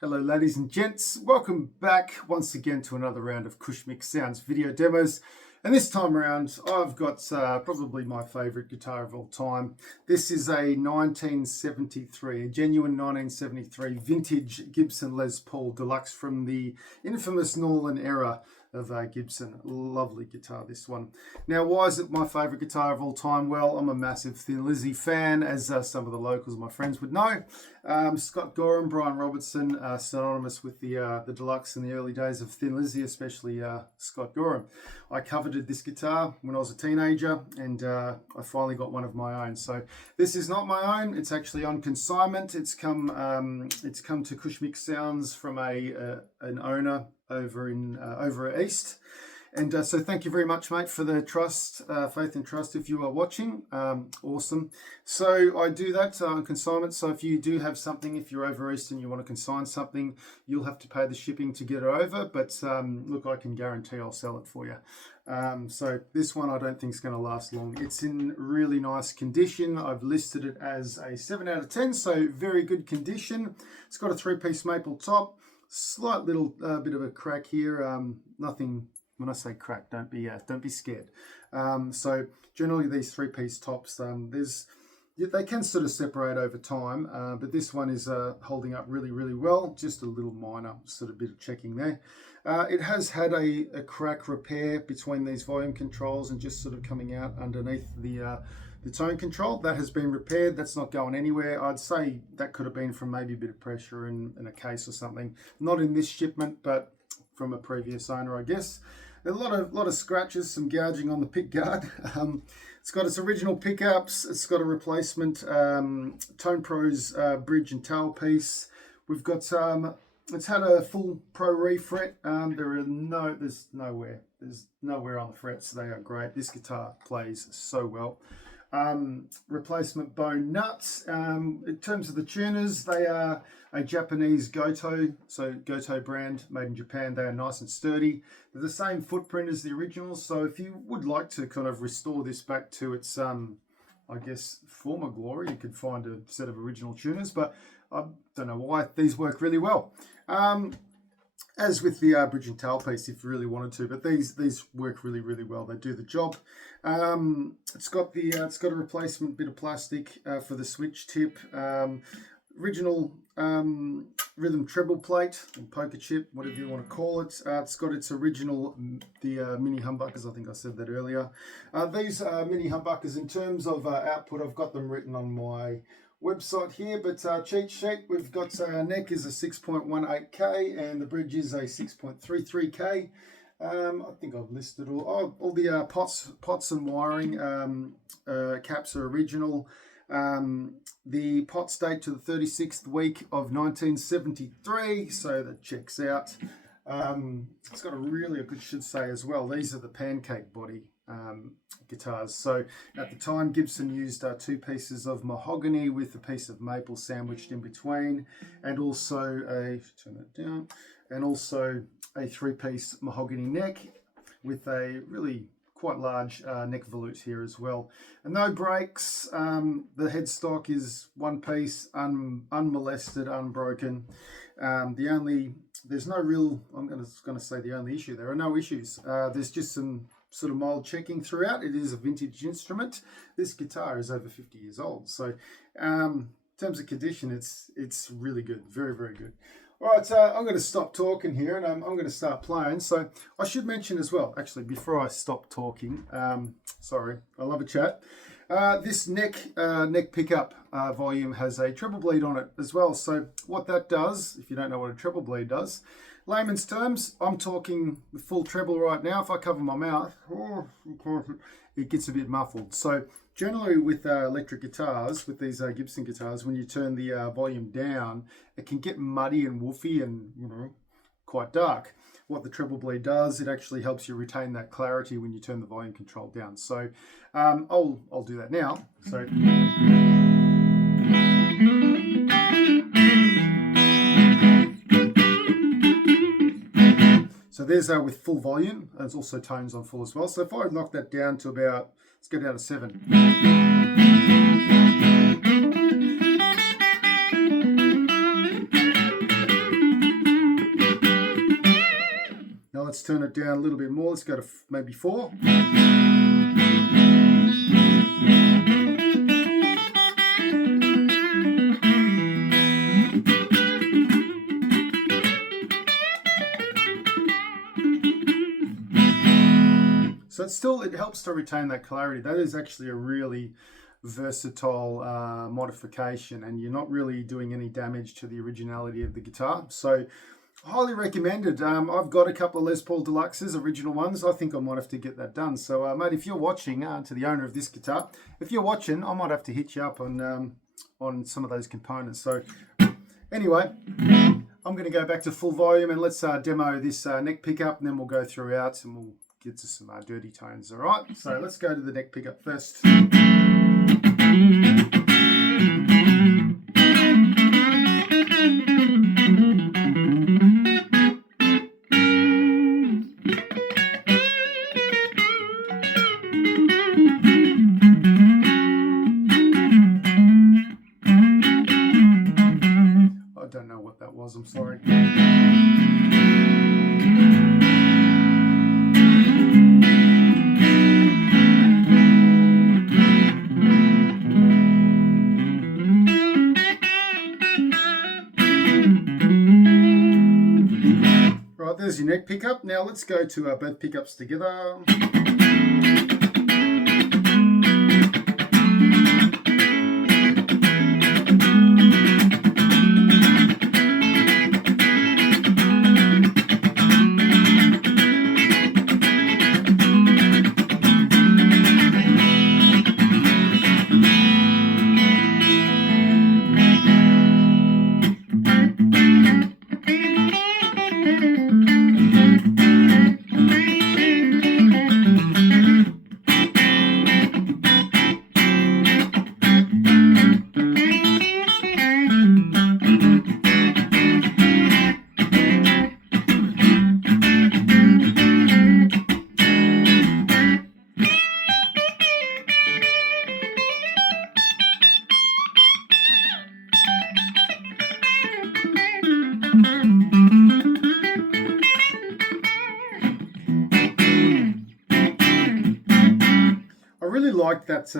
Hello ladies and gents, welcome back once again to another round of Cushmic Sounds video demos. And this time around I've got probably my favourite guitar of all time. This is a 1973, a genuine 1973 vintage Gibson Les Paul Deluxe from the infamous Norlin Era of Gibson. Lovely guitar, this one. Now, why is it my favourite guitar of all time? Well, I'm a massive Thin Lizzy fan, as some of the locals, my friends, would know. Scott Gorham, Brian Robertson, synonymous with the Deluxe in the early days of Thin Lizzy, especially Scott Gorham. I coveted this guitar when I was a teenager, and I finally got one of my own. So this is not my own; it's actually on consignment. It's come to Cushmic Sounds from an owner over east. And so thank you very much, mate, for the trust, faith and trust, if you are watching. Awesome. So I do that on consignment. So if you do have something, if you're over east and you want to consign something, you'll have to pay the shipping to get it over. But look, I can guarantee I'll sell it for you. So this one I don't think is going to last long. It's in really nice condition. I've listed it as a 7 out of 10, so very good condition. It's got a 3-piece maple top, slight little bit of a crack here. Nothing. When I say crack, don't be scared. So generally these 3-piece tops, they can sort of separate over time, but this one is holding up really, really well. Just a little minor sort of bit of checking there. It has had a crack repair between these volume controls and just sort of coming out underneath the tone control. That has been repaired. That's not going anywhere. I'd say that could have been from maybe a bit of pressure in a case or something. Not in this shipment, but from a previous owner, I guess. A lot of scratches, some gouging on the pick guard. It's got its original pickups. It's got a replacement Tone Pros bridge and tailpiece. We've got it's had a full pro refret. There's nowhere on the frets. They are great. This guitar plays so well. Replacement bone nuts. In terms of the tuners, they are a Japanese Goto, so Goto brand, made in Japan. They are nice and sturdy. They're the same footprint as the originals, so if you would like to kind of restore this back to its, I guess, former glory, you could find a set of original tuners, but I don't know why. These work really well. As with the bridge and tailpiece, if you really wanted to, but these work really, really well. They do the job. It's got a replacement bit of plastic for the switch tip. Original rhythm treble plate and poker chip, whatever you want to call it. It's got its original mini humbuckers. I think I said that earlier. These mini humbuckers, in terms of output, I've got them written on my website here, but cheat sheet, we've got neck is a 6.18K and the bridge is a 6.33K. I think I've listed all the pots and wiring. Caps are original. The pots date to the 36th week of 1973, so that checks out. It's got I should say as well, these are the pancake body guitars. So at the time, Gibson used 2 pieces of mahogany with a piece of maple sandwiched in between, and also turn that down, and also a 3-piece mahogany neck with a really quite large neck volute here as well. And no brakes. The headstock is 1 piece, unmolested, unbroken. There's no real, I'm going to say the only issue. There are no issues. There's just some sort of mild checking throughout. It is a vintage instrument. This guitar is over 50 years old. So in terms of condition, it's really good. Very, very good. All right, I'm going to stop talking here and I'm going to start playing. So I should mention as well, actually, before I stop talking, sorry, I love a chat. This neck pickup volume has a treble bleed on it as well. So what that does, if you don't know what a treble bleed does, layman's terms, I'm talking the full treble right now. If I cover my mouth, it gets a bit muffled. So generally with electric guitars, with these Gibson guitars, when you turn the volume down, it can get muddy and woofy and, quite dark. What the treble bleed does, it actually helps you retain that clarity when you turn the volume control down. So I'll do that now. So there's with full volume. There's also tones on full as well. So if I knock that down to about, let's go down to 7. let's turn it down a little bit more. Let's go to maybe 4. So it helps to retain that clarity. That is actually a really versatile modification, and you're not really doing any damage to the originality of the guitar. So highly recommended. I've got a couple of Les Paul Deluxes, original ones. I think I might have to get that done. So mate, if you're watching, to the owner of this guitar, if you're watching, I might have to hit you up on some of those components. So anyway, I'm going to go back to full volume and let's demo this neck pickup, and then we'll go throughout and we'll get to some dirty tones. All right, so let's go to the neck pickup first. I don't know what that was, I'm sorry. There's your neck pickup. Now let's go to both pickups together. Like that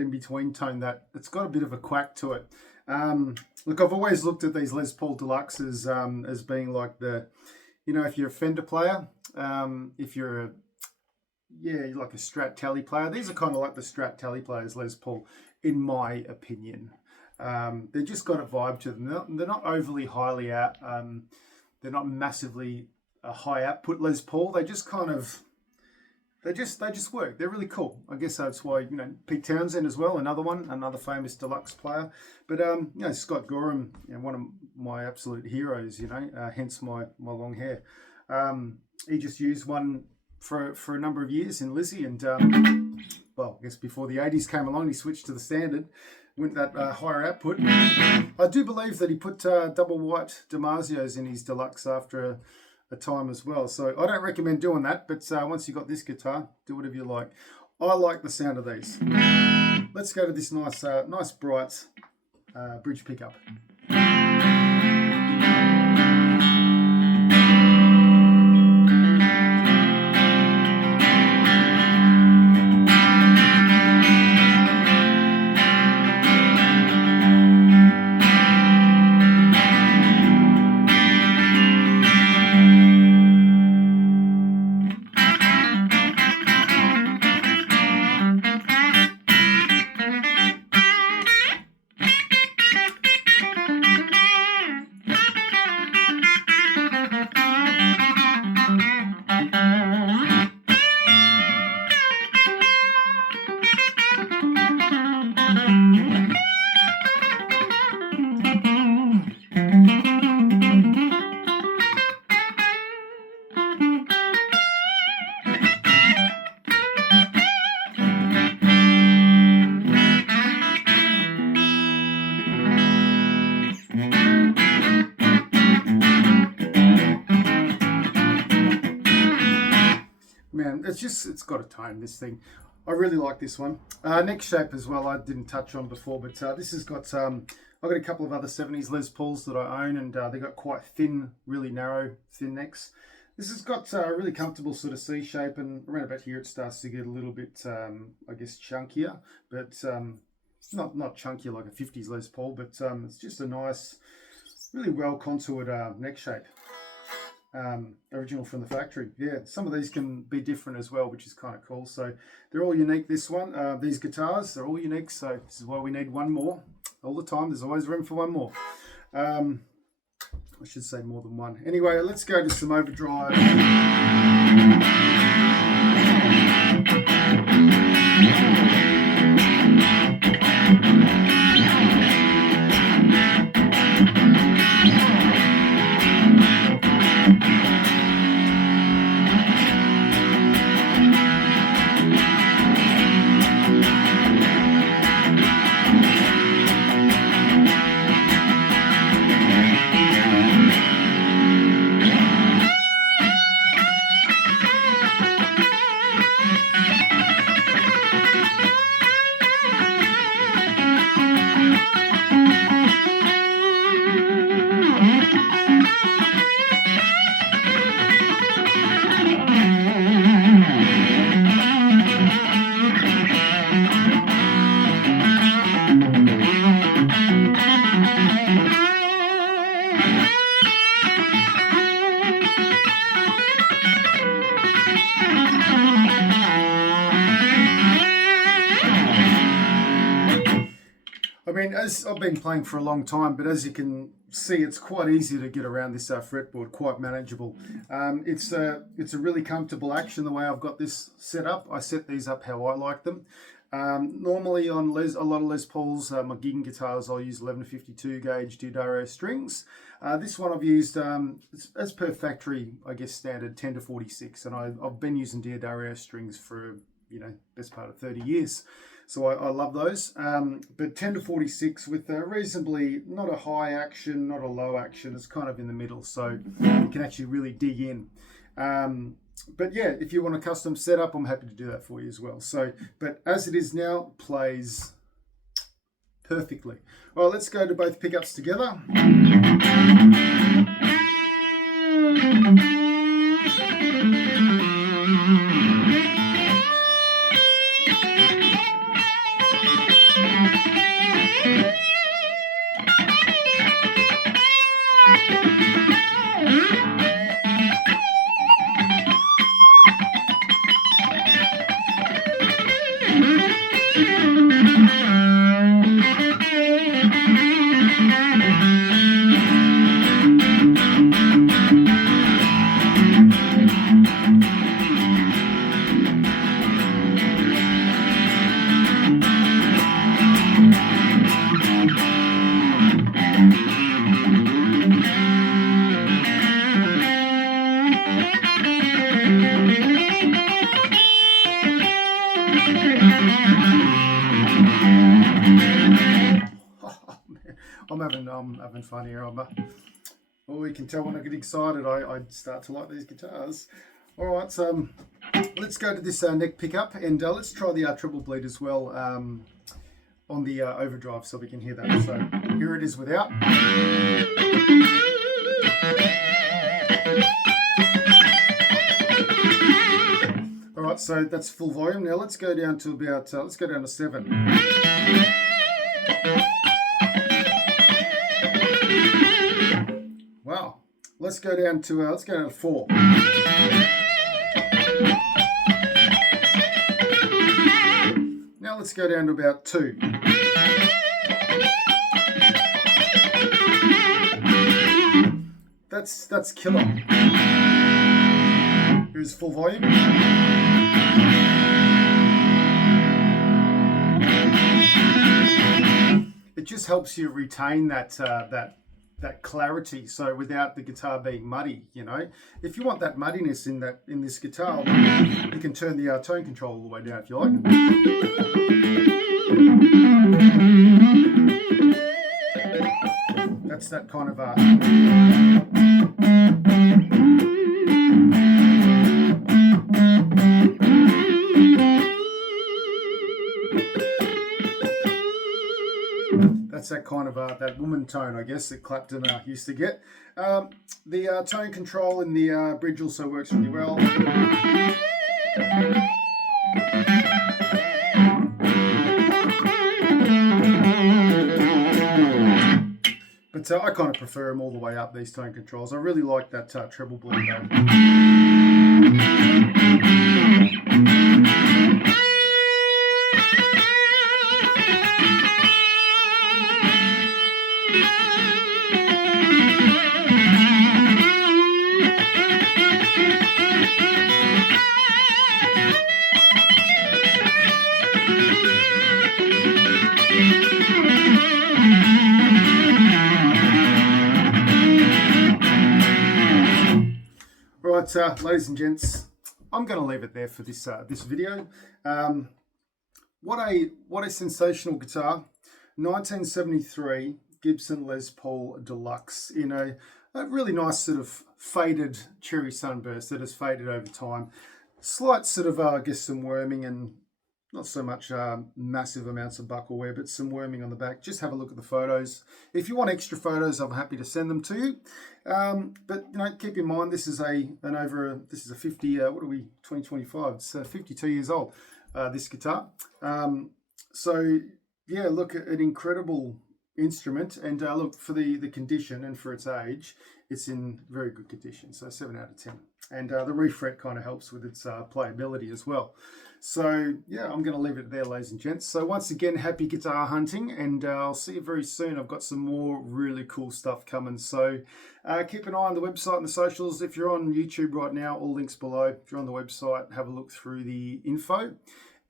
in between tone, that it's got a bit of a quack to it. Look, I've always looked at these Les Paul Deluxes as being like the, you know, if you're a Fender player, if you're like a Strat Tele player, these are kind of like the Strat Tele players, Les Paul, in my opinion. They've just got a vibe to them. They're not overly highly out. They're not massively a high output Les Paul. They just kind of, they just work. They're really cool. I guess that's why, you know, Pete Townsend as well, another famous deluxe player. But you know, Scott Gorham, you know, one of my absolute heroes. You know, hence my long hair. He just used one for a number of years in Lizzie, and well, I guess before the 80s came along, he switched to the standard, went that higher output. I do believe that he put double white Damasios in his deluxe after a time as well. So I don't recommend doing that, but once you got this guitar, do whatever you like. I like the sound of these. Let's go to this nice bright bridge pickup. Man, it's got a tone, this thing. I really like this one. Neck shape as well, I didn't touch on before, but this has got, I've got a couple of other 70s Les Pauls that I own, and they got quite thin, really narrow, thin necks. This has got a really comfortable sort of C shape, and around about here it starts to get a little bit, I guess, chunkier, but not chunkier like a 50s Les Paul, but it's just a nice, really well contoured neck shape. Original from the factory. Yeah, some of these can be different as well, which is kind of cool. So they're all unique. This one, these guitars, they're all unique. So this is why we need one more all the time. There's always room for one more. I should say more than one. Anyway, let's go to some Overdrive. I mean, as I've been playing for a long time, but as you can see, it's quite easy to get around this fretboard, quite manageable. It's a really comfortable action the way I've got this set up. I set these up how I like them. Normally on a lot of Les Pauls, my gigging guitars, I'll use 11 to 52 gauge D'Addario strings. This one I've used, as per factory, I guess standard 10 to 46, and I've been using D'Addario strings for, best part of 30 years. So I love those, but 10 to 46 with a reasonably, not a high action, not a low action, it's kind of in the middle, so you can actually really dig in. But yeah, if you want a custom setup, I'm happy to do that for you as well. So, but as it is now, plays perfectly. All right, let's go to both pickups together. I'm having fun here. Oh, you can tell when I get excited, I start to like these guitars. All right, so let's go to this neck pickup, and let's try the treble bleed as well on the Overdrive, so we can hear that. So here it is without. All right, so that's full volume. Now let's go down to about, let's go down to 7. Wow. Let's go down to 4. Now let's go down to about 2. That's killer. Here's full volume. It just helps you retain that clarity, so without the guitar being muddy, If you want that muddiness in this guitar, you can turn the tone control all the way down if you like. That's that kind of that kind of that woman tone, I guess, that Clapton used to get. The tone control in the bridge also works really well. But I kind of prefer them all the way up, these tone controls. I really like that treble blend though. Right, ladies and gents, I'm going to leave it there for this this video. What a sensational guitar! 1973 Gibson Les Paul Deluxe in a really nice sort of faded Cherry Sunburst that has faded over time. Slight sort of I guess some worming and not so much massive amounts of buckle wear, but some worming on the back. Just have a look at the photos. If you want extra photos, I'm happy to send them to you. But you know, keep in mind this is a 50. What are we? 2025. It's 52 years old. This guitar. So yeah, look, an incredible instrument, and look, for the condition and for its age, it's in very good condition. So 7 out of 10. And the refret kind of helps with its playability as well. So yeah, I'm going to leave it there, ladies and gents. So once again, happy guitar hunting, and I'll see you very soon. I've got some more really cool stuff coming. So keep an eye on the website and the socials. If you're on YouTube right now, all links below. If you're on the website, have a look through the info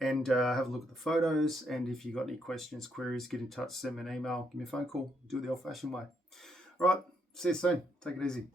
and have a look at the photos. And if you've got any questions, queries, get in touch, send me an email, give me a phone call, do it the old-fashioned way. All right, see you soon. Take it easy.